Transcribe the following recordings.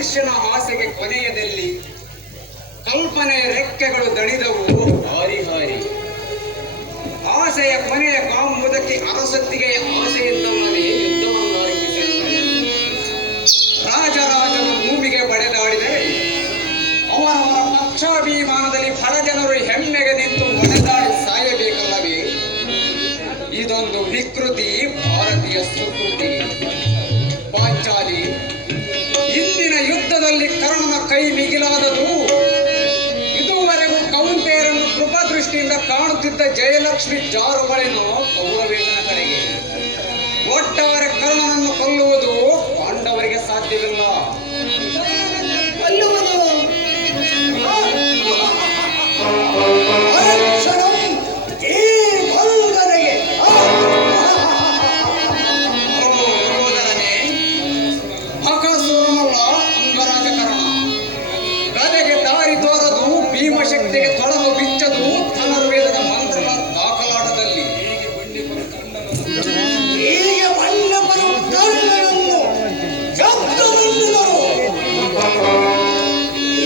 ಮನುಷ್ಯನ ಆಸೆಗೆ ಕೊನೆಯದಲ್ಲಿ ಕಲ್ಪನೆಯ ರೆಕ್ಕೆಗಳು ದಣಿದವು ಹಾರಿ ಹಾರಿ. ಆಸೆಯ ಕೊನೆಯ ಕಾಂಬುದಕ್ಕೆ ಅರಸತ್ತಿಗೆಯ ಆಸೆಯಿಂದಲ್ಲವೇ ಯುದ್ಧವನ್ನು ಆರಂಭಿಸಿರುತ್ತಾರೆ. ರಾಜರಾಜನು ಭೂಮಿಗೆ ಬಡೆದಾಡಿದರೆ ಅವರವರ ಪಕ್ಷಾಭಿಮಾನದಲ್ಲಿ ಬಡ ಜನರು ಹೆಮ್ಮೆಗೆ ನಿಂತು ಒಡೆದಾಡಿ ಸಾಯಬೇಕಲ್ಲವೇ? ಇದೊಂದು ವಿಕೃತಿ, ಭಾರತೀಯ ಸುಕೃತಿ. ಪಾಂಚಾಲಿ, ಇಂದಿನ ಯುದ್ಧದಲ್ಲಿ ಕರ್ಣನ ಕೈ ಮಿಗಿಲಾದದು. ಇದುವರೆಗೂ ಕೌಂತೆಯರನ್ನು ಕೃಪದೃಷ್ಟಿಯಿಂದ ಕಾಣುತ್ತಿದ್ದ ಜಯಲಕ್ಷ್ಮಿ ಜಾರುಗಳೇನು ಕೌರವೇಶನ ಕಡೆಗೆ. ಒಟ್ಟಾರೆ ಕರ್ಣನನ್ನು ಕೊಲ್ಲುವುದು ಪಾಂಡವರಿಗೆ ಸಾಧ್ಯವಿಲ್ಲ. ಭೀಮಶಕ್ತಿಗೆ ತೊಡಲು ಬಿಚ್ಚದು ಧನುರ್ವೇದದ ಮಂತ್ರಗಳ ದಾಖಲಾಟದಲ್ಲಿ.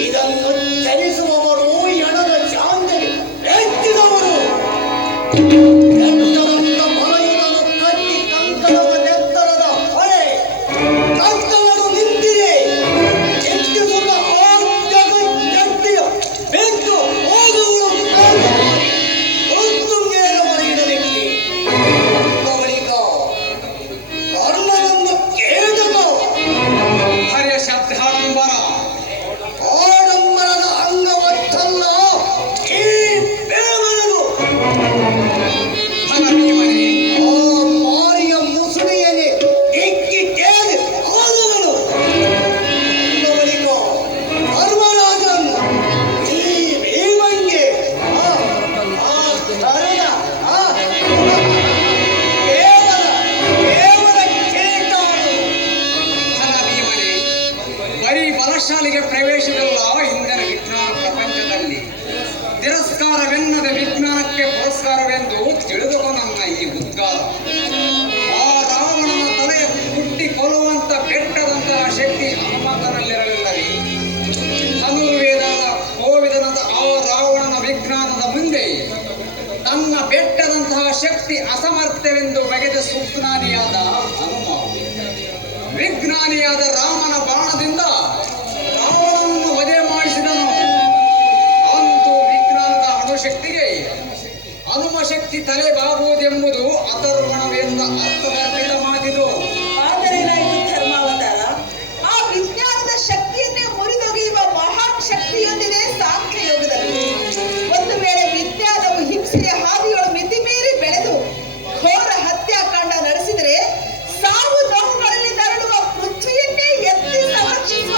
ಇದನ್ನು ಚಲಿಸುವವರು ಎಣದ ಶಾಂತಿಗೆ ಎತ್ತಿದವರು. ಬಲಶಾಲಿಗೆ ಪ್ರವೇಶವಿಲ್ಲ ಇಂದಿನ ವಿಜ್ಞಾನ ಪ್ರಪಂಚದಲ್ಲಿ. ತಿರಸ್ಕಾರವೆನ್ನದ ವಿಜ್ಞಾನಕ್ಕೆ ಪುರಸ್ಕಾರವೆಂದು ತಿಳಿದುಕೊ ನನ್ನ ಈ ಉದ್ಗಾರ. ಆ ರಾವಣನ ತಲೆಯ ಹುಟ್ಟಿ ಕೊಲ್ಲುವಂತ ಬೆಟ್ಟದಂತಹ ಶಕ್ತಿ ಹನುಮಂತನಲ್ಲಿರಲಿಲ್ಲವೇ? ಧನುರ್ವೇದದ ಕೋವಿದನದ ಆ ರಾವಣನ ವಿಜ್ಞಾನದ ಮುಂದೆ ತನ್ನ ಬೆಟ್ಟದಂತಹ ಶಕ್ತಿ ಅಸಮರ್ಥ್ಯವೆಂದು ಬಗೆದ ಸುಜ್ಞಾನಿಯಾದ ಹನುಮ, ವಿಜ್ಞಾನಿಯಾದ ರಾಮನ ಬಾಣದಿಂದ ರಾವಣನನ್ನು ವಧೆ ಮಾಡಿಸಿದನು. ಅಂತೂ ವಿಜ್ಞಾನದ ಅಣುಶಕ್ತಿಗೆ ಹನುಮ ಶಕ್ತಿ ತಲೆ ಬಾಗುವುದೆಂಬುದು ಅಥರ್ವಣವೆಂದ ಅರ್ಥಗರ್ಭಿತ ಮಾತಿದು. ಆದರೇನಾಯಿತು ಧರ್ಮಾವತಾರ? ಆ ವಿಜ್ಞಾನದ ಶಕ್ತಿಯನ್ನೇ ಮುರಿದೊಗೆಯುವ ಮಹಾನ್ ಶಕ್ತಿಯೊಂದಿದೆ ಸಾಂಖ್ಯ ಯೋಗದಲ್ಲಿ. ಒಂದು ವೇಳೆ ವಿಜ್ಞಾನವು ಹಿಂಸೆಯ ಹಾದಿಗಳು ಮಿತಿ ಮೀರಿ ಬೆಳೆದು ಘೋರ ಹತ್ಯಾಕಾಂಡ ನಡೆಸಿದರೆ ಸಾವು ನೋವುಗಳಲ್ಲಿ ನರಳುವ ಪೃಥ್ವಿಯನ್ನೇ ಎತ್ತಿ ಸಂರಕ್ಷಿಸುವ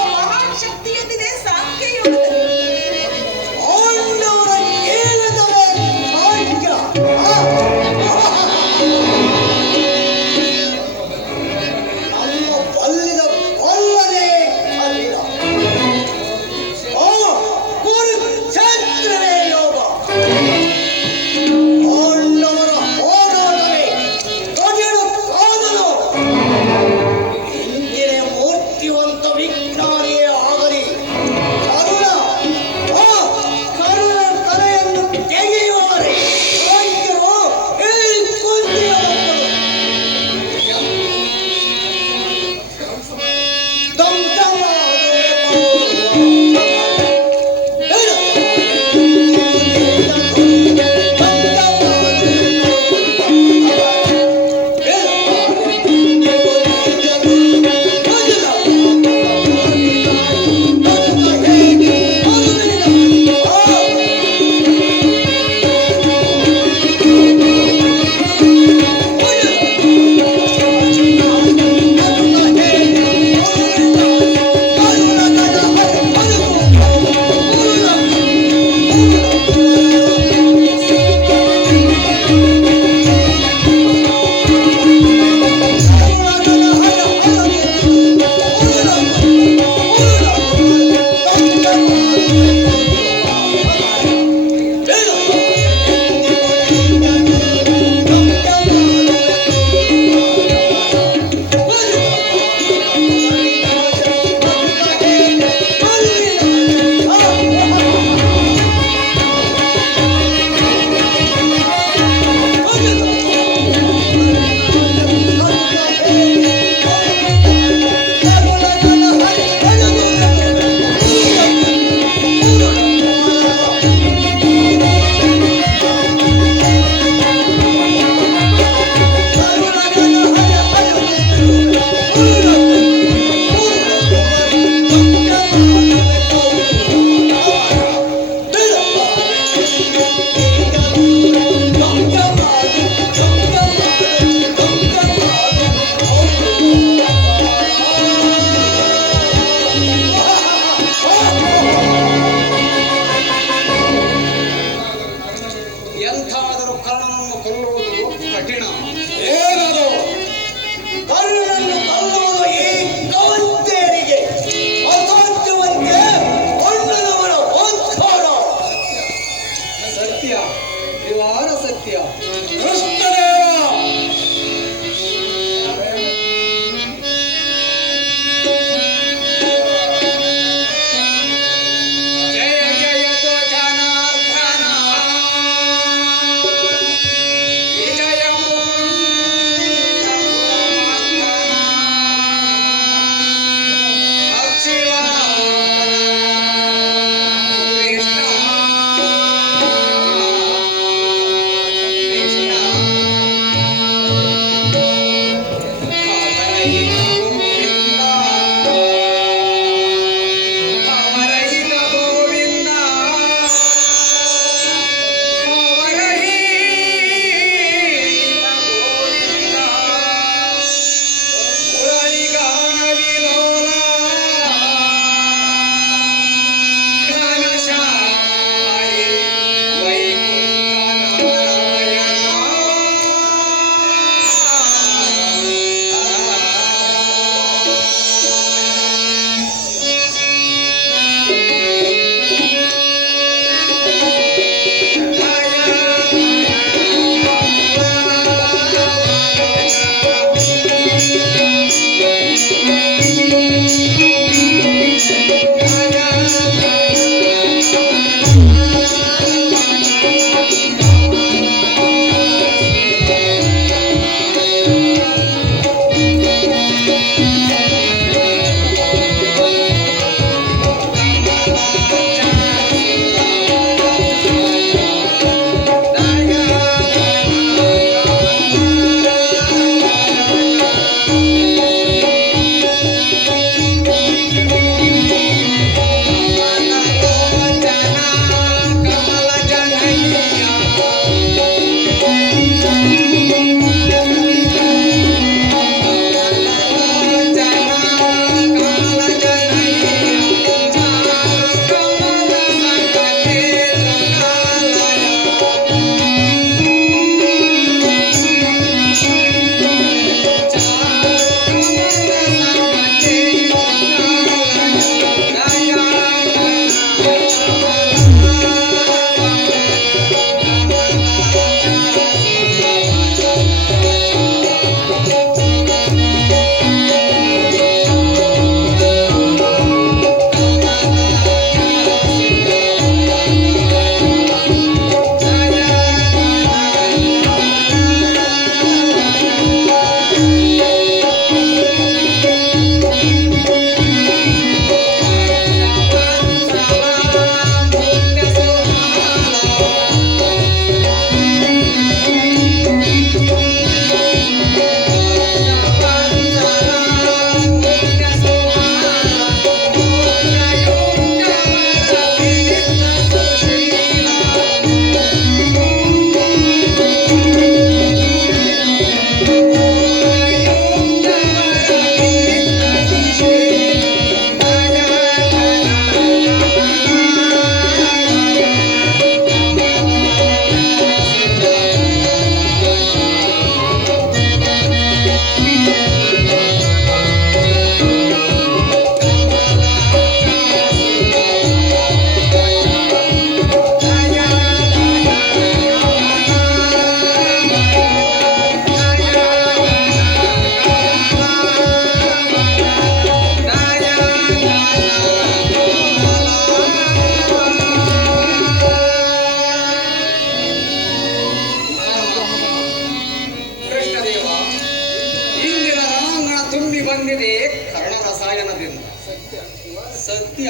ಸತ್ಯ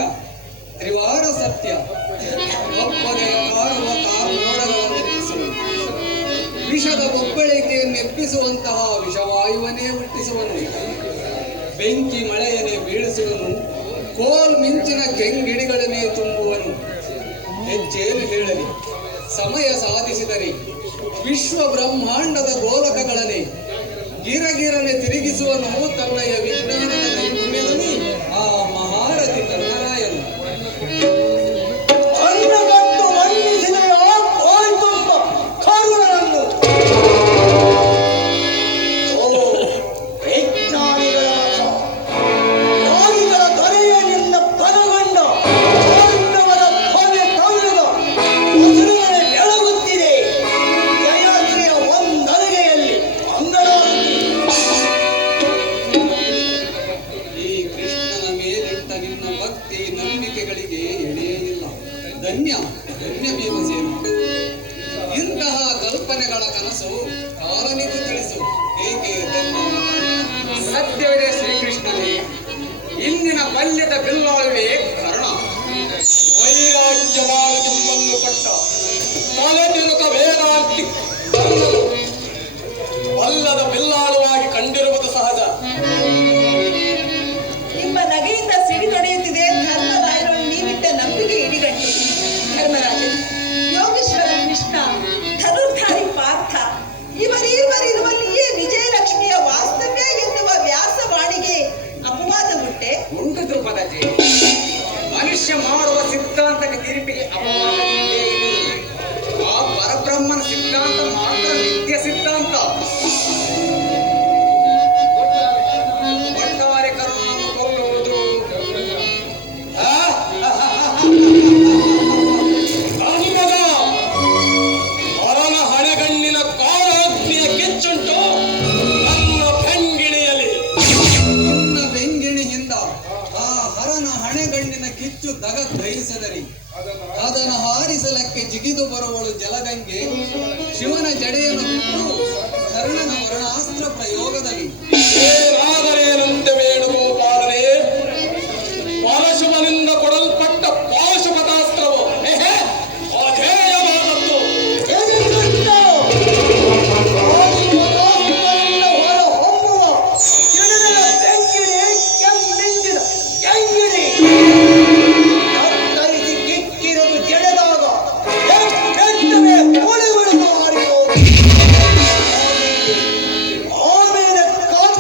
ತ್ರಿವಾರ ಸತ್ಯ ಒಪ್ಪದೆ ಕಾರುವ ಕಾರ್ಮೋಡಗಳನ್ನು ಎಬ್ಬಿಸುವನು. ವಿಷದ ಒಬ್ಬಳಿಕೆಯನ್ನು ಎಬ್ಬಿಸುವಂತಹ ವಿಷವಾಯುವನ್ನೇ ಹುಟ್ಟಿಸುವನು. ಬೆಂಕಿ ಮಳೆಯನ್ನೇ ಬೀಳಿಸುವನು. ಕೋಲ್ ಮಿಂಚಿನ ಕೆಂಗಿಡಿಗಳನ್ನೇ ತುಂಬುವನು. ಹೆಚ್ಚೇನು ಹೇಳಲಿ, ಸಮಯ ಸಾಧಿಸಿದರೆ ವಿಶ್ವ ಬ್ರಹ್ಮಾಂಡದ ಗೋಲಕಗಳನ್ನೇ ಗಿರಗಿರನೆ ತಿರುಗಿಸುವನು. ತನ್ನಯ ವಿಜ್ಞಾನದ ನೈಪುಣ್ಯದಲ್ಲಿ ಆ ಮಹಾರಥಿ ಕರ್ಣರಾಯನು. ಅನ್ನಗಟ್ಟು ವಂದಿಸಿದೆಯ ಕೋಲ್ತುಂಬ ಕರುಣನನ್ನು. ಓ ವಿಜ್ಞಾನಿಗಳ ಯೋಗಿಗಳ ದೊರೆಯನಿಂದ ಬಲಗೊಂಡ ಪಾಂಡವರ ಭವ್ಯ ಕಾವ್ಯದ ಮಧುರವೇ ಬೆಳಗುತ್ತಿದೆ. ಜಯಶ್ರೀಯ ಒಂದರಿಗೆಯಲ್ಲಿ ಅಂಗರಾಗುತ್ತಿದೆ. ಈ ಕೃಷ್ಣನ ಮೇಲಿಟ್ಟ ನಿನ್ನ ಭಕ್ತಿ ನಂಬಿಕೆಗಳಿಗೆ ಎಡೆಯೇ ಇಲ್ಲ. ಧನ್ಯ ಧನ್ಯ ಭೀಮಸೇನ. ಇಂತಹ ಕಲ್ಪನೆಗಳ ಕನಸು ಕಾಲನಿಗೂ ತಿಳಿಸು. ಏಕೆ ಸತ್ಯವಿದೆ ಶ್ರೀಕೃಷ್ಣನೇ. ಇಂದಿನ ಪಲ್ಯದ ಬಿಲ್ಲಾಳುವೆ ಕರ್ಣ. ವೈರಾಗ್ಯವಾಗಿ ನಿಮ್ಮನ್ನು ಕೊಟ್ಟ ತಲೆತಿರುಕ ವೇದಾಂತಿ ಕರ್ಣನು ಬಲ್ಲದ ಬಿಲ್ಲಾಳುವಾಗಿ ಕಂಡಿರುವುದು ಸಹಜ. ನಿಮ್ಮ ನಗೆಯಿಂದ ಸಿಡಿದೊಡೆಯುತ್ತಿದೆ ಧರ್ಮರಾಯರು ನೀವಿಟ್ಟ ನಂಬಿಕೆ ಇಡಿಗಟ್ಟು. ಧರ್ಮರಾಜ, ಯೋಗೇಶ್ವರ ಕೃಷ್ಣ, ಧನುರ್ಧಾರಿ ಪಾರ್ಥ ಇವರಿರುವಲ್ಲಿಯೇ ವಿಜಯಲಕ್ಷ್ಮಿಯ ವಾಸ್ತವ್ಯ ಎನ್ನುವ ವ್ಯಾಸವಾಣಿಗೆ ಅಪವಾದ ಉಂಟೆ? ಉಂಟು ದ್ರುಪದಜಿ. ಮನುಷ್ಯ ಮಾಡುವ ಸಿದ್ಧಾಂತಕ್ಕೆ ತೀರ್ಪಿಗೆ ಅಪವಾದ ಇದ್ದೇ ಇದೆ. ಆ ಪರಬ್ರಹ್ಮನ ಸಿದ್ಧಾಂತ ಮಾತ್ರ ನಿತ್ಯ ಸಿದ್ಧಾಂತ. ಒಟ್ಟಾರೆ ಕರುಣನ್ನು ಕೊಲ್ಲುವುದು ಧರ್ಮದ ಅವನ ಹಣೆಗಣ್ಣಿನ ಕಾಲಾಗ್ನಿಯ ಕಿಚ್ಚುಂಟು ನನ್ನ ಬೆಂಗಿಣಿಯಲ್ಲಿ. ನಿನ್ನ ಬೆಂಗಿಣಿಯಿಂದ ಆ ಹರನ ಹಣೆಗಣ್ಣಿನ ಕಿಚ್ಚು ದಗ ಗ್ರಹಿಸದರಿ ಅದನ್ನು ಹಾರಿಸಲಕ್ಕೆ ಜಿಗಿದು ಬರುವಳು ಜಲಗಂಗೆ. ಶಿವನ ಜಡೆಯನ್ನು ಬಿಟ್ಟು ಕರ್ಣನ ವರ್ಣಾಸ್ತ್ರ ಪ್ರಯೋಗದಲ್ಲಿ ಏನಾದರೇನಂತೆ ವೇಣುಗೋಪಾಲನೇ, ಪರಶುವನಿಂದ ಕೊಡಲ್ಪಟ್ಟ ಪಾಶುಪತಾಸ್ತ್ರವು ಅಧೇಯವಾದದ್ದು. ಎದುರುಗಟ್ಟ ಆದಿಪದಾರ್ಥಗಳಿಂದ ಹೊರಹೊಮ್ಮುವ ಜನರ ಬೆಂಕಿಗೆ ಕೆಮ್ಮಿಂದಿದ ಕೆಂಗಿಡಿ. ಕತ್ತರಿಸಿ ಕಿಕ್ಕಿರಲು ಜಡೆದಾಗ ಬೆಟ್ಟವೇ ಕೊಳೆ ಉಳಿದು ಹಾರಿಹೋಗಿ ಆಮೇಲೆ ಕಾಲ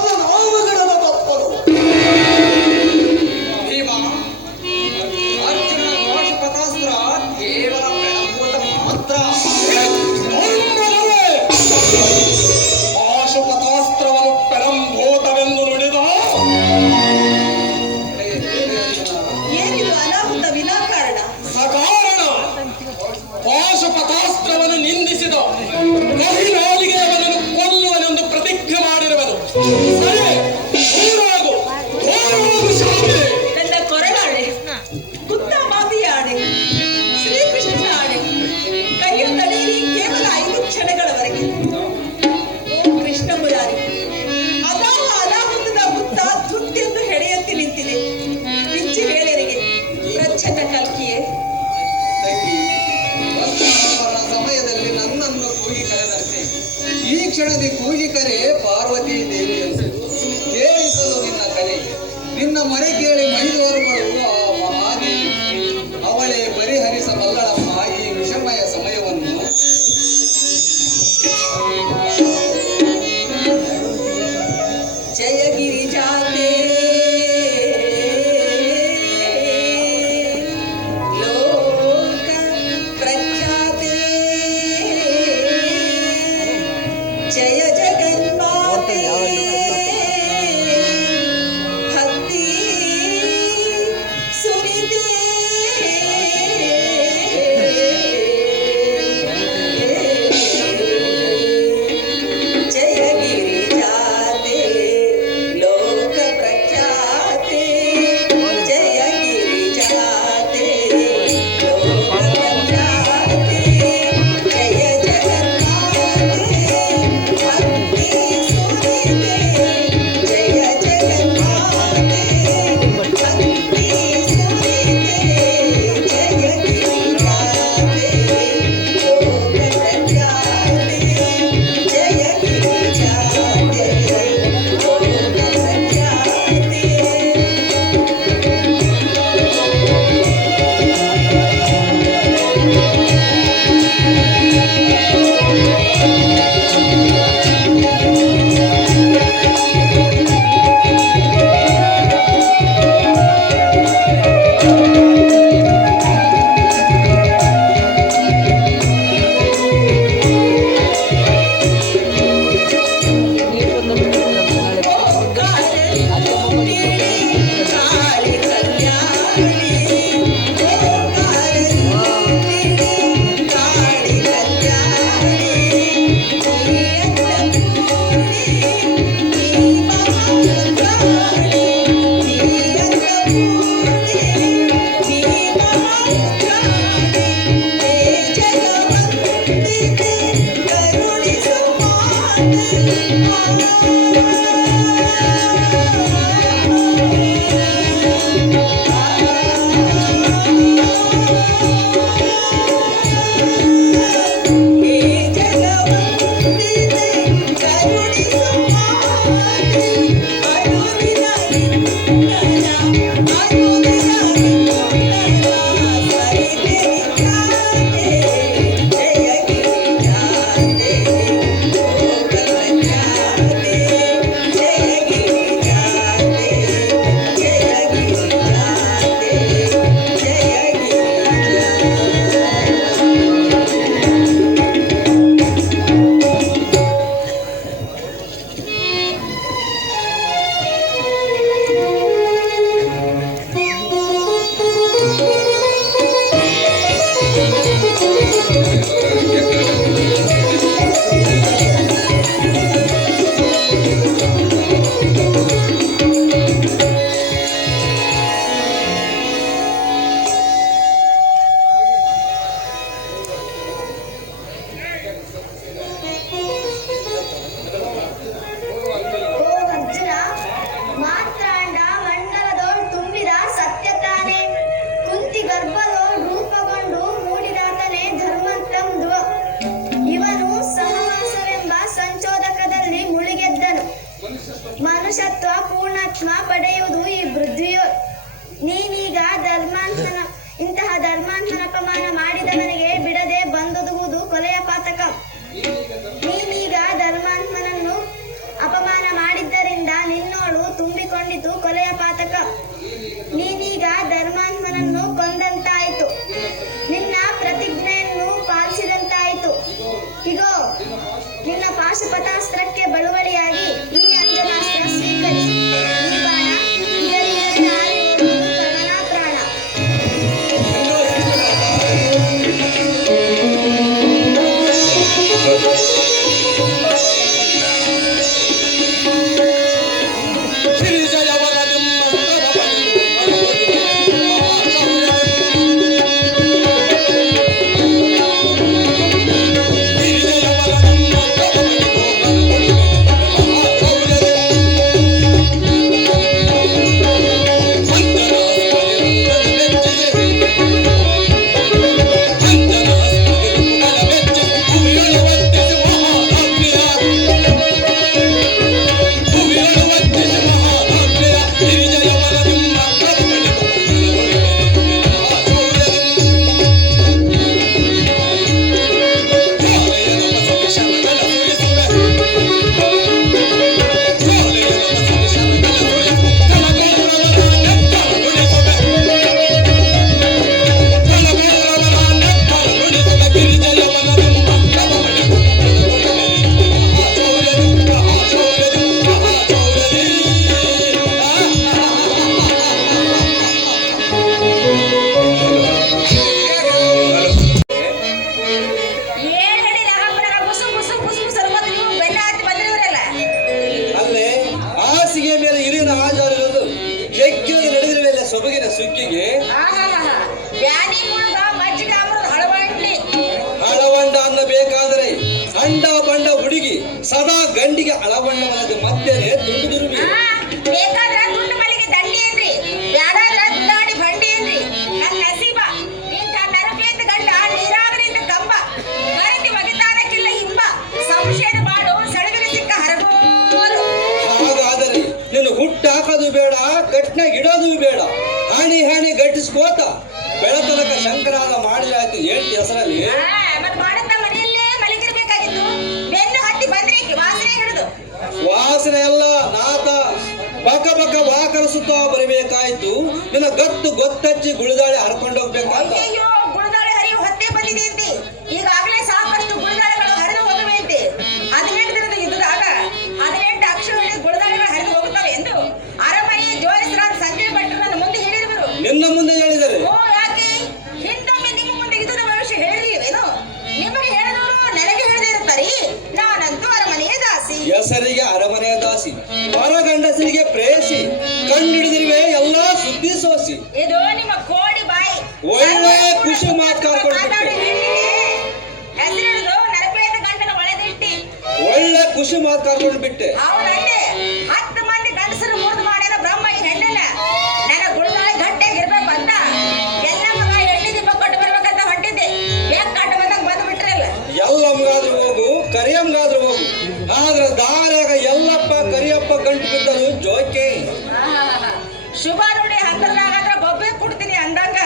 ಧರ್ಮಾಂತನ ಅಪಮಾನ ಮಾಡಿದವನಿಗೆ ಬಿಡದೆ ಬಂದೊದಗುವುದು ಕೊಲೆಯ ಪಾತಕ. ನೀನೀಗ ಧರ್ಮಾತ್ಮನನ್ನು ಅಪಮಾನ ಮಾಡಿದ್ದರಿಂದ ನಿನ್ನೋಳು ತುಂಬಿಕೊಂಡಿತು ಕೊಲೆಯ ಪಾತಕ. ನೀನೀಗ ಧರ್ಮಾತ್ಮನನ್ನು ಕೊಂದಂತಾಯಿತು, ನಿನ್ನ ಪ್ರತಿಜ್ಞೆಯನ್ನು ಪಾಲಿಸಿದಂತಾಯಿತು. ಇಗೋ ನಿನ್ನ ಪಾಶುಪತಾಸ್ತ್ರಕ್ಕೆ ಬಳುವಳಿಯಾಗಿ ಈ ಅಂಜನಾಸ್ತ್ರ ಸ್ವೀಕರಿಸಿ. ಈ ಬಾಣ ಇದರಿಂದ ಹಾರಿ ಹೋಗುವುದು ಕರ್ಣನ ಪ್ರಾಣ. ಅಲ್ಲೇ ಹಾಸಿಗೆ ಮೇಲೆ ಇರಿನ ಆಚಾರ ಇರೋದು ಹೆಗ್ಗಿನ ನಡೆದಿರುವೆಲ್ಲ ಸೊಬಗಿನ ಸುಕ್ಕಿಗೆ ಬ್ಯಾನಿ ಮುಳ್ಳ ಮಜ್ಜಿಗೆ ಅಮೃತ ಹಳವಂಡಿ ಹಳವಂಡ ಅನ್ನಬೇಕಾದರೆ ಅಂಡ ಬಂಡ ಹುಡುಗಿ ಸದಾ ಗಂಡಿಗೆ ಅಳವಣ್ಣವನದು ಮತ್ತೇನೆ ದುಂಡು ದುರುಬಿ. ಬೇಕಾದ್ರ ದುಡ್ಡು ಮಲ್ಲಿಗೆ ದಂಡಿ ಏನ್ರಿ, ಬ್ಯಾಡಾದ್ರ ದುಡ್ಡಾಡಿ ಬಂಡಿ ಏನ್ರಿ. ನನ್ನ ನಸೀಬ ಇಂಥ ನರಪೇತ ಗಂಡ ನೀರಾವರಿಯಿಂದ ಕಂಬ ಮರತಿ ಒಗಿತಾನಕ್ಕಿಲ್ಲ ಹಿಂಬ. ಸಂಶಯದ ಬಾಡು ಸೆಳಗಿನ ಸಿಕ್ಕ ಹರಗೋಲು. ಹಾಗಾದರೆ ನಿನ್ನ ಹುಟ್ಟಾಕೋದು ಬೇಡ, ಕಟ್ನಾಗ ಇಡೋದು ಬೇಡ. ಹಾಣಿ ಹಾಣಿ ಗಟ್ಟಿಸ್ಕೋತ ಬೆಳತನಕ ಶಂಕರಾದ ಮಾಡಿಲಾಯ್ತು ಹೇಳ್ತಿ ಹೆಸರಲ್ಲಿ. ಮತ್ ಮಾಡುತ್ತ ಮನೆಯಲ್ಲೇ ಮಲಗಿರ್ಬೇಕಾಗಿತ್ತು. ಬೆನ್ನು ಹತ್ತಿ ಬಂದ್ರಿ ವಾಸನೆ ಹಿಡಿದು. ವಾಸನೆ ಎಲ್ಲ ನಾತ ಬಕ ಬಕ ವಾಕರಿಸುತ್ತ ಬರಬೇಕಾಯ್ತು. ನಿನ್ನ ಗತ್ತು ಗೊತ್ತಚ್ಚಿ ಗುಳಿದಾಳಿ ಹರ್ಕೊಂಡು ಹೋಗ್ಬೇಕಾದ. ಅಯ್ಯೋ ಗುಣದಾಳೆ ಹರಿವು ಹೊತ್ತೆ ಬಂದಿದೆ ಅಂತೆ. ಈಗಾಗಲೇ ಸಾಕಷ್ಟು ಗುಣದಾಳೆಗಳು ಹರಿದು ಹೋಗಬೇಕಂತೆ. 18 ದಿನದ ಯುದ್ಧದಾಗ 18 ಅಕ್ಷರಗಳಲ್ಲಿ ಗುಣದಾಳೆಗಳು ಹರಿದು ಹೋಗುತ್ತವೆ ಎಂದು ಅರಮನೆಯ ಜೋಯಿಸರಾದ ಸಂಜಯ್ ಭಟ್ರು ನನ್ನ ಮುಂದೆ ಹೇಳಿರುವರು. ನಿನ್ನ ಮುಂದೆ ಹೇಳಿದರೆ ಓ ಯಾಕೆ ಹಿಂದೊಮ್ಮೆ ನಿಮ್ಮ ಮುಂದೆ ಯುದ್ಧದ ಭವಿಷ್ಯ ಹೇಳಿರ್ಲಿಲ್ವೇನು? ನಿಮಗೆ ಹೇಳಿದವರು ನನಗೆ ಹೇಳದೇ ಇರ್ತಾರೆ. ನಾನಂತೂ ಅರಮನೆಯ ದಾಸಿ. ಹೆಸರಿಗೆ ಅರಮನೆಯ ದಾಸಿ, ಹೊರಗಂಡಸರಿಗೆ ಪ್ರೇಯಸಿ, ಕಂಡಿಡಿದಿರುವೆ ಎಲ್ಲಾ ಸುದ್ದಿ ಸೋಸಿ. ಇದು ನಿಮ್ಮ ಕೋಡಿ ಬಾಯಿ. ಒಳ್ಳೆ ಖುಷಿ ಮಾತು ಕರ್ಕೊಂಡು ಹೆಸರಿಡುದು ನರಪೇತ ಗಂಟನ ಒಳೆದಿಟ್ಟಿ. ಒಳ್ಳೆ ಖುಷಿ ಮಾತು ಕರ್ಕೊಂಡು ಬಿಟ್ಟೆ. ಅವನಲ್ಲೇ 10 ಮಂದಿ ಗಂಡಸರು ಮುರಿದು ಮಾಡ್ಯಾರ ಬ್ರಹ್ಮ ಈ ಹೆಣ್ಣನ್ನ. ನನ್ನ ಗುಳುಗಾಳಿ ಗಟ್ಟಿಯಾಗಿರ್ಬೇಕು ಅಂತ ಎಲ್ಲ ಮಗ ಎಣ್ಣೆ ದೀಪ ಕೊಟ್ಟು ಬರ್ಬೇಕಂತ ಹೊಂಟಿದ್ದೆ. ಬೇಗ ಕಟ್ಟು ಬಂದಾಗ ಬಂದು ಬಿಟ್ರಲ್ಲ. ಎಲ್ಲಮ್ಗಾದ್ರೂ ಹೋಗು, ಕರಿಯಮ್ಗಾದ್ರೂ ಹೋಗು, ಆದ್ರ ದಾರ್ಯಾಗ ಎಲ್ಲಪ್ಪ ಕರಿಯಪ್ಪ ಗಂಟು ಬಿದ್ದರು ಜೋಕೆ. ಶುಭ ನೋಡಿ ಹಂತದಾಗಾದ್ರ ಗೊಬ್ಬೆ ಕೊಡ್ತೀನಿ ಅಂದಂಗ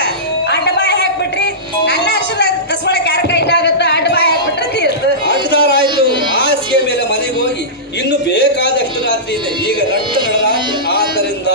ಅಡ್ಡ ಬಾಯಿ ಹಾಕ್ಬಿಟ್ರಿ. ನನ್ನ ಹರ್ಷದ ಕಸ್ಬಳಕ್ಕೆ ಯಾರ ಕೈ ಇಟ್ಟಾಗತ್ತ ಅಡ್ಡ ಬಾಯಿ ಹಾಕ್ಬಿಟ್ರೆ ತೀರ್ತು. ಅಡ್ಡದಾರ ಆಯ್ತು. ಹಾಸಿಗೆ ಮೇಲೆ ಮನೆಗೆ ಹೋಗಿ ಇನ್ನು ಬೇಕಾದಷ್ಟು ರಾತ್ರಿ ಇದೆ. ಈಗ ರಟ್ಟ ನಡೆದ ಆದ್ದರಿಂದ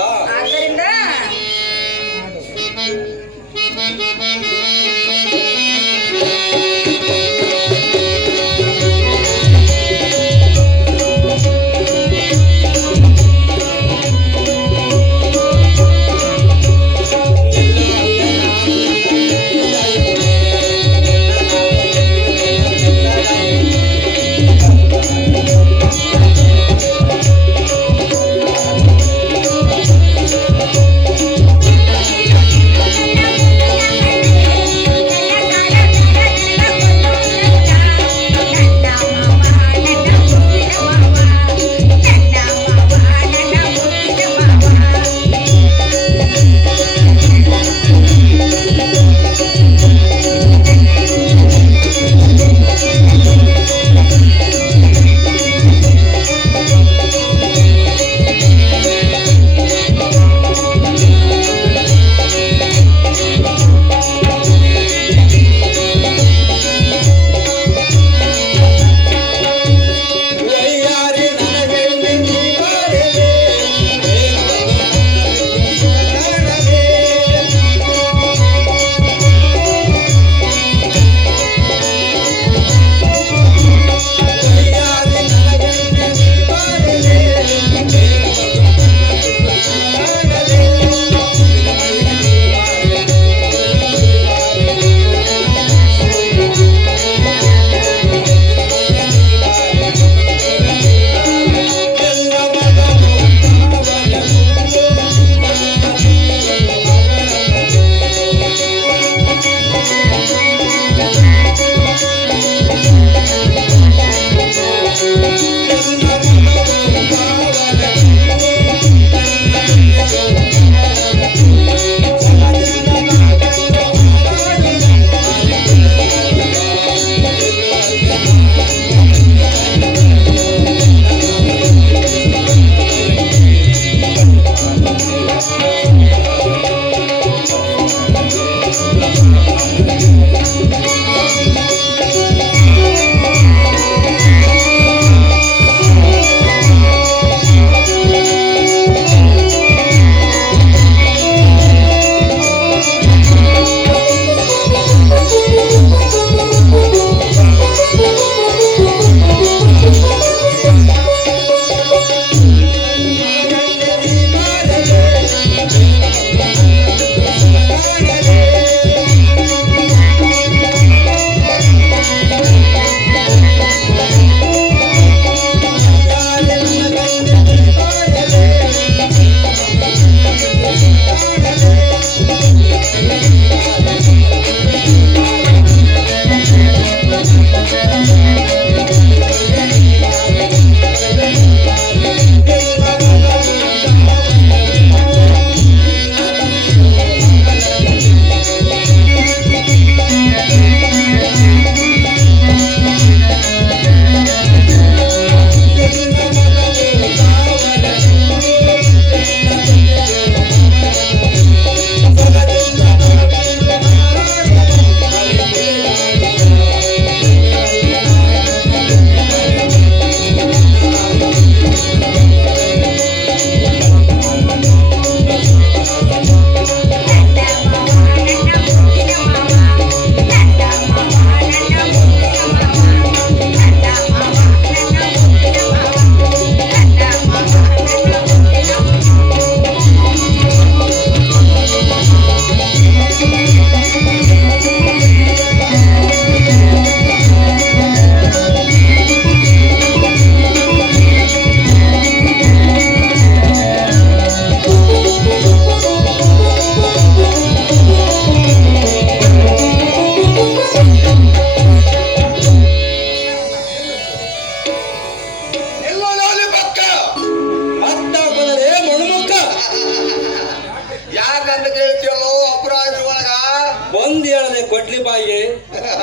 ಒಂದ್ ಹೇಳದೆ ಕೊಡ್ಲಿ ಬಾಯಿಗೆ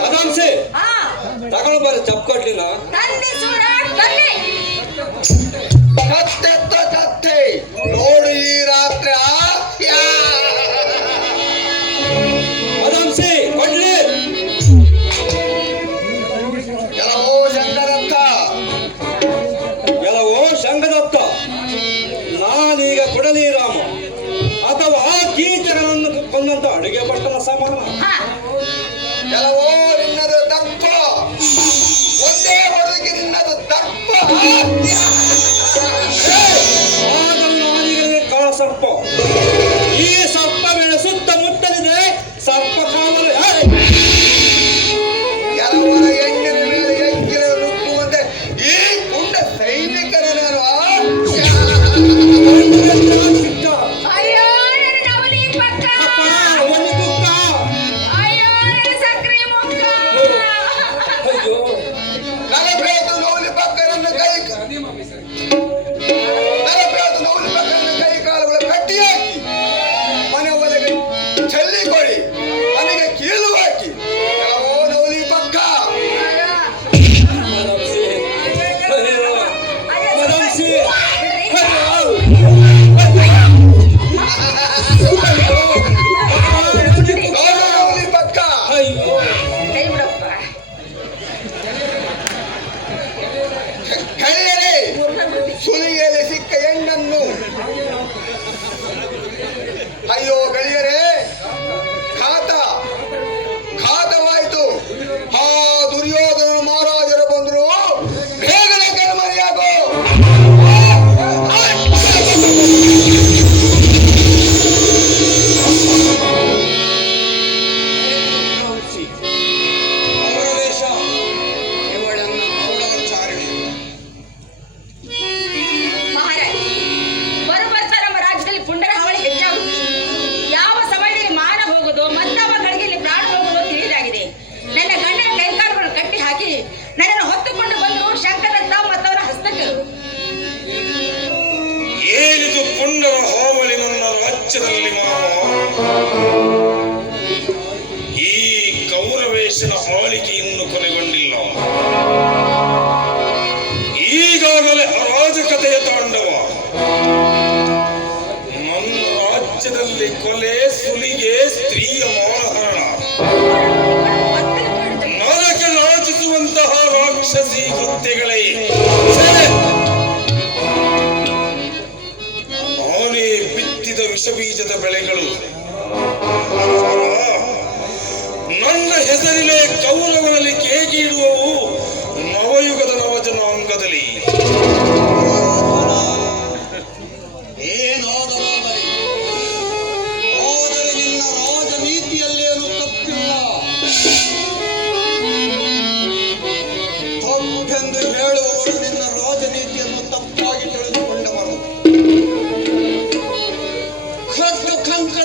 ಮದಾಂಸೆ ಹಾ ತಗೊಂಡು ಬರ್ರಿ ಚಪ್ ಕೊಡ್ಲಿನ ತಂದೆ ಸೂರ ತಂದೆ ಕತ್ತೆತ್ತ ಕತ್ತೆ ನೋಡು ಈ ರಾತ್ರಿ ಮದಾಂಸೆ ಕೊಡ್ಲಿ ಕೆಲವೋ ಶಂಕರತ್ತ ಕೆಲವೋ ಶಂಕದತ್ತ ನಾನೀಗ ಕೊಡಲಿ ರಾಮ ಅಥವಾ ಕೀಚಕನನ್ನು ಕೊಂದಂತ ಅಡುಗೆ ಭಟ್ಟನ ಸಮಾನ ಹಾ ಕೆಲವೋ ನಿನ್ನದು ದಪ್ಪ ಒಂದೇ ಹೊರಗೆ ನಿನ್ನದು ದಪ್ಪ ನಾನೀಗಲೇ ಕಾಳ ಸರ್ಪ ಈ ಸರ್ಪ ಮೇಲೆ ಸುತ್ತಮುತ್ತಲಿದೆ ಸರ್ಪ ಕಾವಲು ಕೆಲವರ ಹೆಣ್ಣಿನ ಮೇಲೆ ಹೆಂಗಿನ ನುಗ್ಗುವಂತೆ ಈ ಪುಂಡ ಸೈನಿಕರ ಸಿಕ್ಕ ಅಯ್ಯೋ ನನ್ನ ನವಲಿ ಪಕ್ಕ ಒಂದು ಕುಕ್ಕ ಅಯ್ಯೋ ನನ್ನ ಸಕ್ರೆ ಮುಖ ಅಯ್ಯೋ ನಲಬೇದು ನೌಲಿ ಪಕ್ಕರನ್ನ ನಲಬೇದು ನೌಲಿ ಪಕ್ಕರನ್ನ ಕೈ ಕಾಲುಗಳ ಕಟ್ಟಿ ಹಾಕಿ ಮನೆ ಒಳಗೆ ಚೆಲ್ಲಿಕೊಳ್ಳಿ ಮನೆಗೆ ಕೀಲು ಹಾಕಿ ಕೆಲವೋ ನೌಲಿ ಪಕ್ಕ ಮದಾಂಸೆ ಮದಾಂಸೆ ನೋಡು ನೌಲಿ ಪಕ್ಕ ಅಯ್ಯೋ ಕೈ ಬಿಡಪ್ಪ ಕಳೆಯರೆ ಸುಲಿಗೆಯಲ್ಲಿ ಸಿಕ್ಕ ಹೆಣ್ಣನ್ನು ಅಯ್ಯೋ ಗೆಳೆಯರೇ ಖಾತವಾಯಿತು ಆ ದುರ್ಯೋಧನ ಮಹಾರಾಜರು ಬಂದ್ರು ಬೇಗನೆ ಕಣ್ಮರೆಯಾಗೋ ಪೌರವೇಶ ಇವಳನ್ನು ಚಾರಣಿ ಮಹಾರಾಜ್ ಬರುಬರ್ತಾ ನಮ್ಮ ರಾಜ್ಯದಲ್ಲಿ ಪುಂಡರ ಹಾವಳಿ ಹೆಚ್ಚಾಗುತ್ತದೆ ಯಾವ ಸಮಯದಲ್ಲಿ ಮಾನ ಹೋಗುದೋ ಮತ್ತೊಬ್ಬ ಗಳಿಗೆಯಲ್ಲಿ ಪ್ರಾಣ ಹೋಗುದೋ ತಿಳಿದಾಗಿದೆ ನನ್ನ ಗಂಡನ ಕೈಕಾಲುಗಳನ್ನು ಕಟ್ಟಿ ಹಾಕಿ ನನ್ನನ್ನು ಹೊತ್ತುಕೊಂಡು ಬಂದು ಶಂಕರತ್ತ ಮತ್ತವರ ಹಸ್ತಕರು ಏನಿದು ಪುಂಡರ ಹಾವಳಿ ನನ್ನ ರಾಜ್ಯದಲ್ಲಿ ಮಾವ ಈ ಕೌರವೇಶನ ಆಳಿಕೆ ಇನ್ನೂ ಕೊನೆಗೊಂಡಿಲ್ಲ ಈಗಾಗಲೇ ಅರಾಜಕತೆಯ ತಾಂಡವ ನನ್ನ ರಾಜ್ಯದಲ್ಲಿ ಕೊಲೆ ಸುಲಿಗೆ ಸ್ತ್ರೀಯ ಮಾನಹರಣ ನರಕ ನಾಚಿಸುವಂತಹ ರಾಕ್ಷಸಿ ಕೃತ್ಯಗಳೇ ಆನೆ ಬಿತ್ತಿದ ವಿಷಬೀಜದ ಬೆಳೆಗಳು ನನ್ನ ಹೆಸರಿನ ಕೌರವನಲ್ಲಿ ಕೇಗಿಡುವವು ನವಯುಗದ ನವಜನಾಂಗದಲ್ಲಿ ಏನಾದರೂ ಬರಲಿ ಆದರೆ ನಿನ್ನ ರಾಜನೀತಿಯಲ್ಲೇನು ತಪ್ಪಿಲ್ಲ ತಪ್ಪೆಂದು ಹೇಳುವವರು ನಿನ್ನ ರಾಜನೀತಿಯನ್ನು ತಪ್ಪಾಗಿ ತಿಳಿದುಕೊಂಡವರು ಖಡ್ಗ ಕಂಕಣ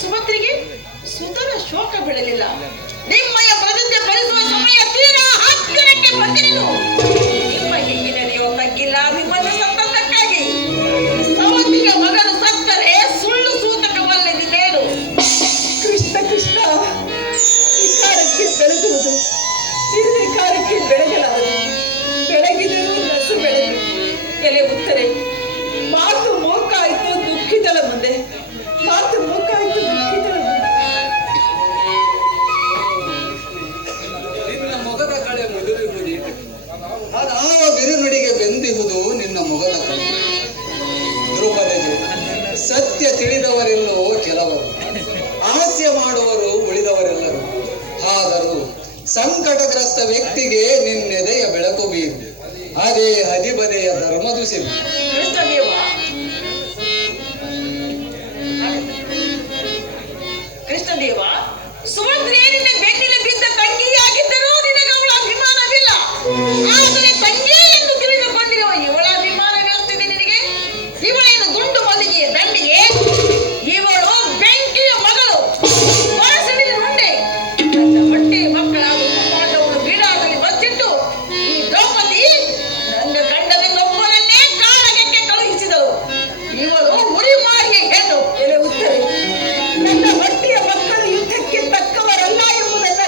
ಸುಭದ್ರಿಗೆ ಸುತನ ಶೋಕ ಬೆಳಲಿಲ್ಲ. ನಿಮ್ಮಯ ಪ್ರತಿಜ್ಞೆ ಫಲಿಸುವ ಸಮಯ ತೀರಾ ಹತ್ತಿರಕ್ಕೆ ಬಂದಿರುವುದು. ನಿಮ್ಮ ಹಿಂಗಿನ ನೀವು ತಗ್ಗಿಲ್ಲ ನಿಮ್ಮನ್ನು ಸತ್ತಕ್ಕಾಗಿ. ಸವತಿಯ ಮಗನು ಸತ್ತರೆ ಸುಳ್ಳು ಸೂತಕವಲ್ಲದಿದ್ದೇನು? ಕೃಷ್ಣ ಕೃಷ್ಣ, ವಿಕಾರಕ್ಕೆ ಬೆಳೆದುವುದು ನಿರ್ವಿಕಾರಕ್ಕೆ ಬೆಳಗಲಾರದು. ಬೆಳಗಿದರೂ ನಸು ಬೆಳೆದು ಎಲೆ ಉತ್ತರೆ. ಮಾತು ಮೂಕಾಯಿತು ದುಃಖಿತಳ ಮುಂದೆ, ಮಾತು ಮೂಕಾಯಿತು ದುಃಖಿತಳ ಮುಂದೆ. ನಿನ್ನ ಮೊಗದ ಕಳೆ ಮುದುರಿಹುದು, ಅದಾವ ಬಿರುನುಡಿಗೆ ಬೆಂದಿಹುದು ನಿನ್ನ ಮೊಗದ ಕಳೆ. ದ್ರುಪದಗೆ ಸತ್ಯ ತಿಳಿದವರೆಲ್ಲೋ ಕೆಲವರು, ಹಾಸ್ಯ ಮಾಡುವರು ಉಳಿದವರೆಲ್ಲರು. ಆದರೂ ಸಂಕಟಗ್ರಸ್ತ ವ್ಯಕ್ತಿಗೆ ನಿನ್ನೆದೆಯ ಬೆಳಕು ಬೀರು, ಅದೇ ಹದಿಬದೆಯ ಧರ್ಮದುಸಿರು. ಕೃಷ್ಣದೇವ, ಕೃಷ್ಣದೇವ, ಸುಭದ್ರೆ ನಿನ್ನ ಬೆನ್ನಿನ ಬಿದ್ದ ತಂಗಿಯಾಗಿದ್ದರೂ ನಿನಗೆ ಅವಳ ಅಭಿಮಾನವಿಲ್ಲ. ಆದರೆ ತಂಗಿ ಎಂದು ತಿಳಿದುಕೊಂಡಿರುವ ಇವಳ ಅಭಿಮಾನ ವ್ಯವಸ್ಥೆ ನಿನಗೆ. ಇವಳೇನು ಗುಂಡು ಮಲ್ಲಿಗೆಯ ದಂಡಿಗೆ, ಇವಳು ಬೆಂಕಿಯ ಮಗಳು, ಹೊರಸಡಿನ ಮುಂದೆ ನನ್ನ ಹೊಟ್ಟೆ ಮಕ್ಕಳಾದ ಪಾಂಡವರು ಬೀಡಾದಲ್ಲಿ ಬಚ್ಚಿಟ್ಟು ಈ ದ್ರೌಪದಿ ನನ್ನ ಗಂಡನಿಗೊಬ್ಬರನ್ನೇ ಕಾಳಗಕ್ಕೆ ಕಳುಹಿಸಿದಳು. ಇವಳು ಉರಿ ಮಾಡಿಯ ಹೆಣ್ಣು. ಎಲೆ ಉತ್ತರೆ, ನನ್ನ ಹೊಟ್ಟೆಯ ಮಕ್ಕಳು ಯುದ್ಧಕ್ಕೆ ತಕ್ಕವರಲ್ಲ ಎಂಬುದನ್ನು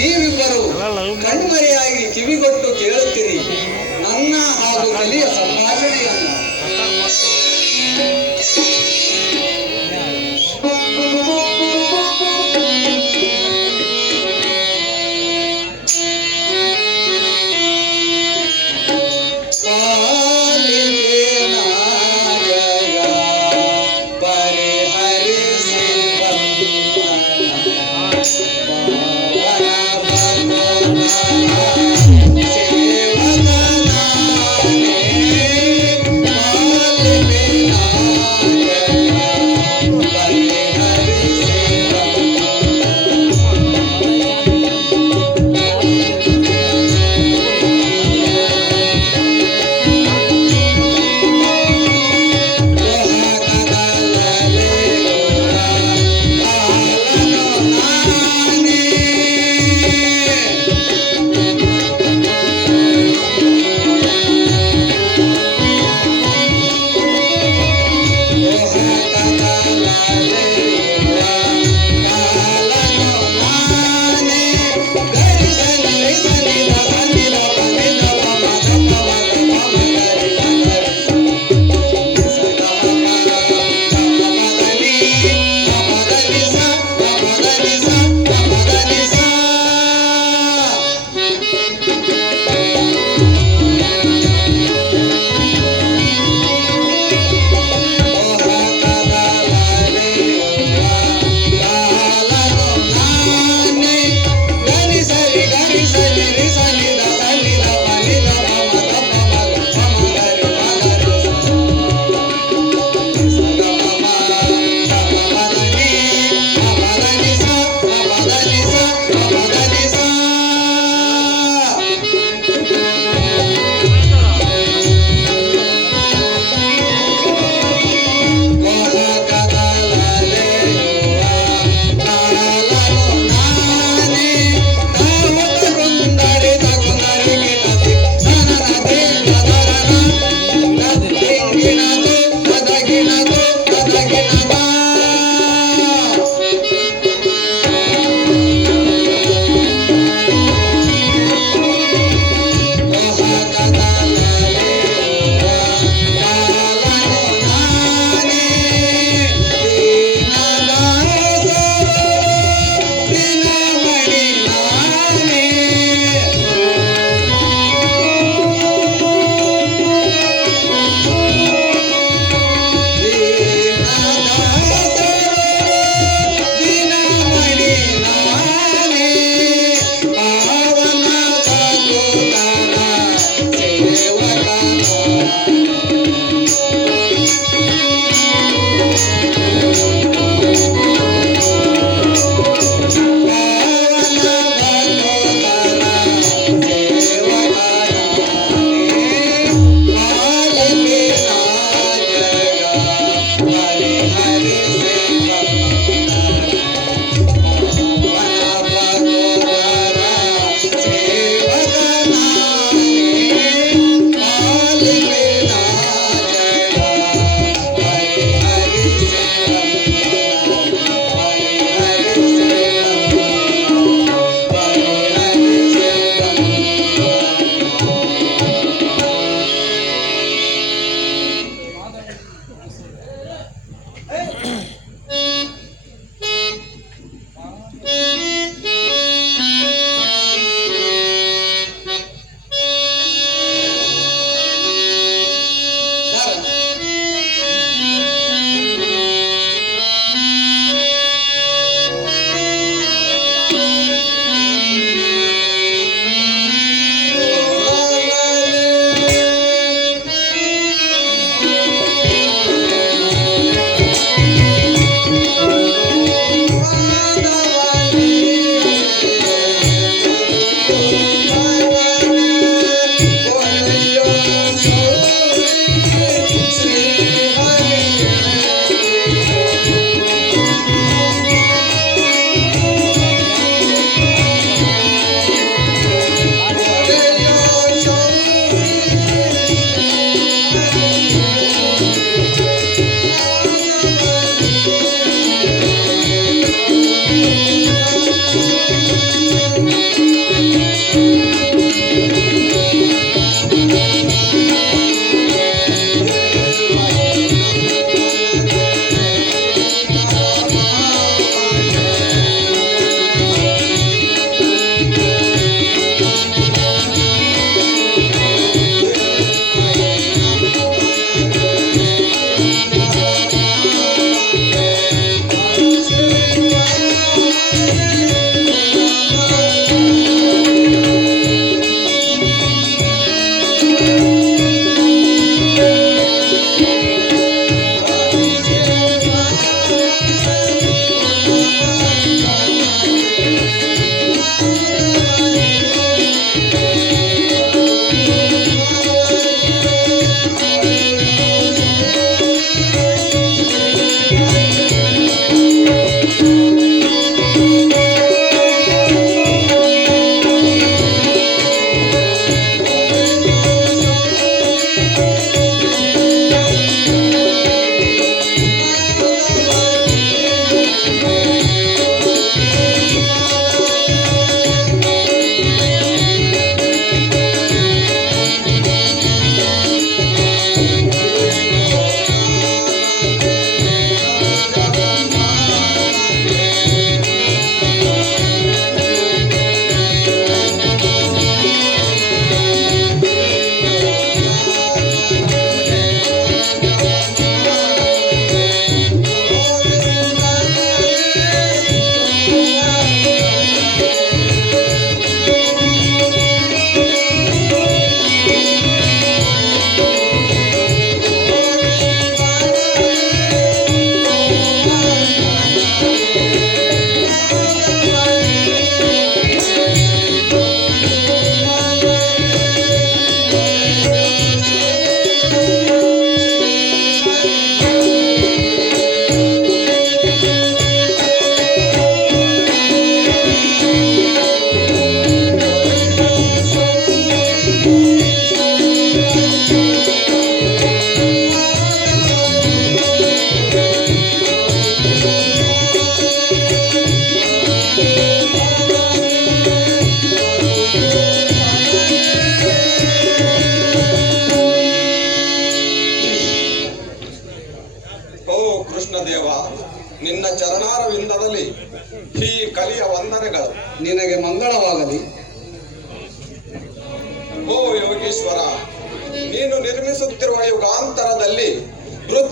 ನೀವಿಬ್ಬರು ಕಣ್ಮರೆಯಾಗಿ ಕಿವಿಗೊಟ್ಟು ಕೇಳುತ್ತೀರಿ ನನ್ನ ಹಾಗೂ ಕಲಿಯ ಸಂಭಾಷಣೆಯನ್ನು.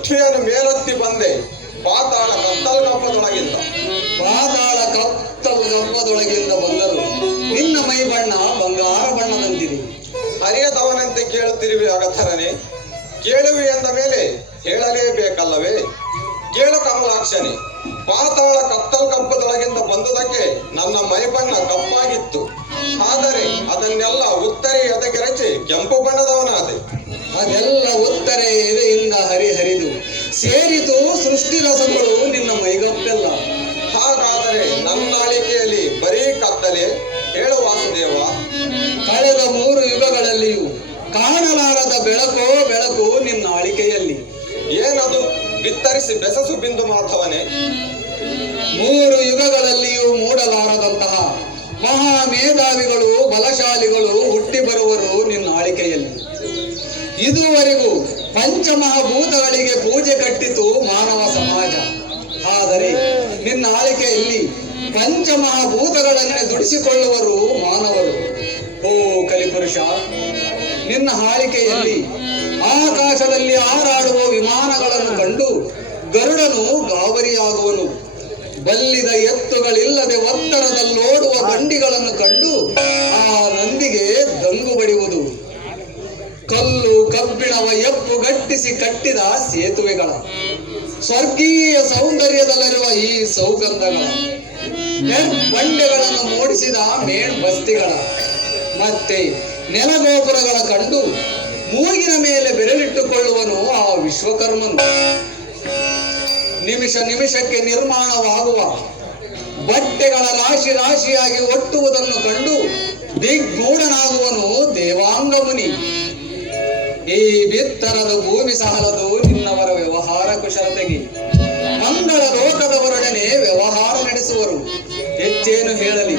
ಪೃಥ್ವಿಯನ್ನು ಮೇಲೆತ್ತಿ ಬಂದೆ ಪಾತಾಳ ಕತ್ತಲ್ಗಂಪದೊಳಗಿಂದ. ಪಾತಾಳ ಕತ್ತಲು ಗರ್ಭದೊಳಗಿಂದ ಬಂದರು ನಿನ್ನ ಮೈ ಬಣ್ಣ ಬಂಗಾರ ಬಣ್ಣದಂತಿದೆ. ಅರಿಯದವನಂತೆ ಕೇಳುತ್ತಿರುವೆ ಅಗಥರನೆ, ಕೇಳುವೆ ಎಂದ ಮೇಲೆ ಹೇಳಲೇಬೇಕಲ್ಲವೇ? ಕೇಳು ಕಮಲಾಕ್ಷನೆ, ಪಾತಾಳ ಕತ್ತಲ್ಗಂಪದೊಳಗಿಂದ ಬಂದುದಕ್ಕೆ ನನ್ನ ಮೈಬಣ್ಣ ಕಪ್ಪಾಗಿತ್ತು. ಆದರೆ ಅದನ್ನೆಲ್ಲ ಉತ್ತರೆ ಎದೆಗೆರಚಿ ಕೆಂಪು ಬಣ್ಣದವನಾದೆ. ಅದೆಲ್ಲ ಉತ್ತರೆ ಎದೆಯಿಂದ ಹರಿದು ಸೇರಿತು ಸೃಷ್ಟಿ ರಸಗಳು ನಿನ್ನ ಮೈಗಪ್ಪೆಲ್ಲ. ಹಾಗಾದರೆ ನನ್ನ ಆಳಿಕೆಯಲ್ಲಿ ಬರೀ ಕತ್ತಲೆ? ಹೇಳು ವಾಸುದೇವ. ಕಳೆದ 3 ಯುಗಗಳಲ್ಲಿಯೂ ಕಾಣಲಾರದ ಬೆಳಕು ನಿನ್ನ ಆಳಿಕೆಯಲ್ಲಿ. ಏನದು ಬಿತ್ತರಿಸಿ ಬೆಸಸು ಬಿಂದು ಮಾಧವನೇ? 3 ಯುಗಗಳಲ್ಲಿಯೂ ಮೂಡಲಾರದಂತಹ ಮಹಾ ಮೇಧಾವಿಗಳು ಬಲಶಾಲಿಗಳು ಹುಟ್ಟಿ ಬರುವರು ನಿನ್ನ ಆಳಿಕೆಯಲ್ಲಿ. ಇದುವರೆಗೂ ಪಂಚಮಹಾಭೂತಗಳಿಗೆ ಪೂಜೆ ಕಟ್ಟಿತು ಮಾನವ ಸಮಾಜ. ಆದರೆ ನಿನ್ನ ಆಳಿಕೆಯಲ್ಲಿ ಪಂಚಮಹಾಭೂತಗಳನ್ನೇ ದುಡಿಸಿಕೊಳ್ಳುವರು ಮಾನವರು. ಓ ಕಲಿಪುರುಷ, ನಿನ್ನ ಆಳಿಕೆಯಲ್ಲಿ ಆಕಾಶದಲ್ಲಿ ಹಾರಾಡುವ ವಿಮಾನಗಳನ್ನು ಕಂಡು ಗರುಡನು ಗಾಬರಿಯಾಗುವನು. ಬಲ್ಲಿದ ಎತ್ತುಗಳಿಲ್ಲದೆ ಒತ್ತರದಲ್ಲೋಡುವ ಬಂಡಿಗಳನ್ನು ಕಂಡು ಆ ನಂದಿಗೆ ದಂಗು ಬಡಿಯುವುದು. ಕಲ್ಲು ಕಬ್ಬಿಣವ ಎಪ್ಪುಗಟ್ಟಿಸಿ ಕಟ್ಟಿದ ಸೇತುವೆಗಳ, ಸ್ವರ್ಗೀಯ ಸೌಂದರ್ಯದಲ್ಲಿರುವ ಈ ಸೌಗಂಧಗಳ, ಬಂಡೆಗಳನ್ನು ಮೂಡಿಸಿದ ಮೇಣ್ ಬಸ್ತಿಗಳ, ಮತ್ತೆ ನೆಲಗೋಪುರಗಳ ಕಂಡು ಮೂಗಿನ ಮೇಲೆ ಬೆರಳಿಟ್ಟುಕೊಳ್ಳುವನು ಆ ವಿಶ್ವಕರ್ಮನು. ನಿಮಿಷ ನಿಮಿಷಕ್ಕೆ ನಿರ್ಮಾಣವಾಗುವ ಬಟ್ಟೆಗಳ ರಾಶಿ ರಾಶಿಯಾಗಿ ಒಟ್ಟುವುದನ್ನು ಕಂಡು ದಿಗ್ಗೂಢನಾಗುವನು ದೇವಾಂಗ ಮುನಿ. ಈ ಬಿತ್ತರದ ಭೂಮಿ ಸಾಲದು ನಿನ್ನವರ ವ್ಯವಹಾರ ಕುಶಲತೆಗೆ. ಮಂಗಳ ಲೋಕದವರೊಡನೆ ವ್ಯವಹಾರ ನಡೆಸುವರು. ಹೆಚ್ಚೇನು ಹೇಳಲಿ,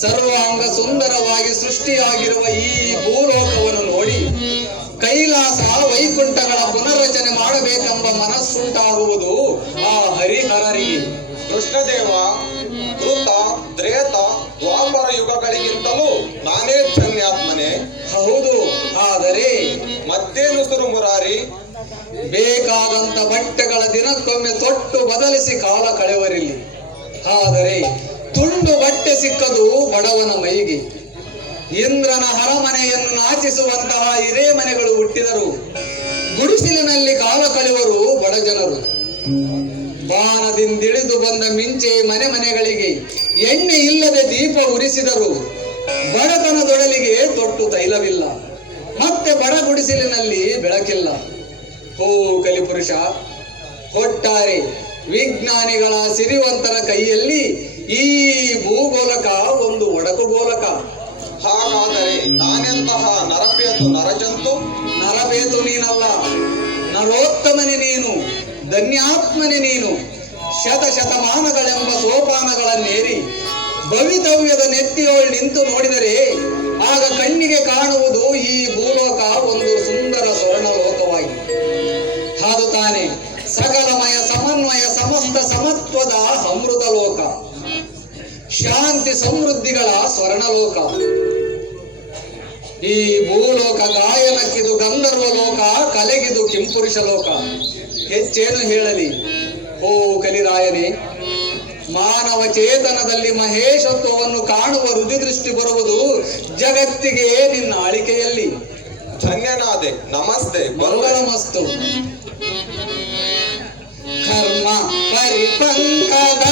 ಸರ್ವಾಂಗ ಸುಂದರವಾಗಿ ಸೃಷ್ಟಿಯಾಗಿರುವ ಈ ಭೂಲೋಕವನ್ನು ನೋಡಿ ಕೈಲಾಸ ವೈಕುಂಠಗಳ ಪುನರ್ರಚನೆ ಮಾಡಬೇಕೆಂಬ ಮನಸ್ಸುಂಟಾಗುವುದು ಆ ಹರಿಹರರಿಗೆ. ಕೃಷ್ಣದೇವ, ಕೃತ ತ್ರೇತ ದ್ವಾಪರ ಯುಗಗಳಿಗಿಂತಲೂ ನಾನೇ ಧನ್ಯಾತ್ಮನೆ. ಹೌದು, ಆದರೆ ಮತ್ತೇನು ಸುರು ಮುರಾರಿ? ಬೇಕಾದಂತ ಬಟ್ಟೆಗಳ ದಿನಕ್ಕೊಮ್ಮೆ ತೊಟ್ಟು ಬದಲಿಸಿ ಕಾಲ ಕಳೆವರಿಲ್ಲಿ. ಆದರೆ ತುಂಡು ಬಟ್ಟೆ ಸಿಕ್ಕದು ಬಡವನ ಮೈಗೆ. ಇಂದ್ರನ ಹರಮನೆಯನ್ನು ನಾಚಿಸುವಂತಹ ಹಿರೇಮನೆಗಳು ಹುಟ್ಟಿದರು. ಗುಡಿಸಿಲಿನಲ್ಲಿ ಕಾಲ ಕಳೆವರು ಬಡ ಜನರು. ಬಾಣದಿಂದಿಳಿದು ಬಂದ ಮಿಂಚೆ ಮನೆ ಮನೆಗಳಿಗೆ ಎಣ್ಣೆ ಇಲ್ಲದೆ ದೀಪ ಉರಿಸಿದರು. ಬಡತನದೊಡಲಿಗೆ ತೊಟ್ಟು ತೈಲವಿಲ್ಲ, ಮತ್ತೆ ಬಡ ಗುಡಿಸಿಲಿನಲ್ಲಿ ಬೆಳಕಿಲ್ಲ. ಓ ಕಲಿಪುರುಷ, ಒಟ್ಟಾರೆ ವಿಜ್ಞಾನಿಗಳ ಸಿರಿವಂತರ ಕೈಯಲ್ಲಿ ಈ ಭೂಗೋಲಕ ಒಂದು ಒಡಕು ಗೋಲಕ. ಹಾಗಾದರೆ ನಾನೆಂತಹ ನರಪೇತು ನರಜಂತು? ನರಬೇತು ನೀನಲ್ಲ, ನರೋತ್ತಮನೆ ನೀನು, ಧನ್ಯಾತ್ಮನೆ ನೀನು. ಶತಶತಮಾನಗಳೆಂಬ ಸೋಪಾನಗಳನ್ನೇರಿ ಭವಿತವ್ಯದ ನೆತ್ತಿಯೋಳು ನಿಂತು ನೋಡಿದರೆ ಆಗ ಕಣ್ಣಿಗೆ ಕಾಣುವುದು ಈ ಭೂಲೋಕ ಒಂದು ಸುಂದರ ಸ್ವರ್ಣ ಲೋಕವಾಗಿ. ಅದು ತಾನೆ ಸಕಲಮಯ ಸಮನ್ವಯ ಸಮಸ್ತ ಸಮತ್ವದ ಅಮೃತ ಲೋಕ, ಶಾಂತಿ ಸಮೃದ್ಧಿಗಳ ಸ್ವರ್ಣಲೋಕ. ಈ ಭೂಲೋಕ ಗಾಯನಕ್ಕಿದು ಗಂಧರ್ವ ಲೋಕ, ಕಲೆಗಿದು ಕಿಂಪುರುಷ ಲೋಕ. ಹೆಚ್ಚೇನು ಹೇಳಲಿ ಓ ಕಲಿರಾಯನೇ, ಮಾನವ ಚೇತನದಲ್ಲಿ ಮಹೇಶತ್ವವನ್ನು ಕಾಣುವ ರುಧಿದೃಷ್ಟಿ ಬರುವುದು ಜಗತ್ತಿಗೆ ನಿನ್ನ ಆಳಿಕೆಯಲ್ಲಿ. ಧನ್ಯನಾದೆ, ನಮಸ್ತೆ, ಮಂಗಳಮಸ್ತು. ಕರ್ಮ ಪರಿಪಂಕದ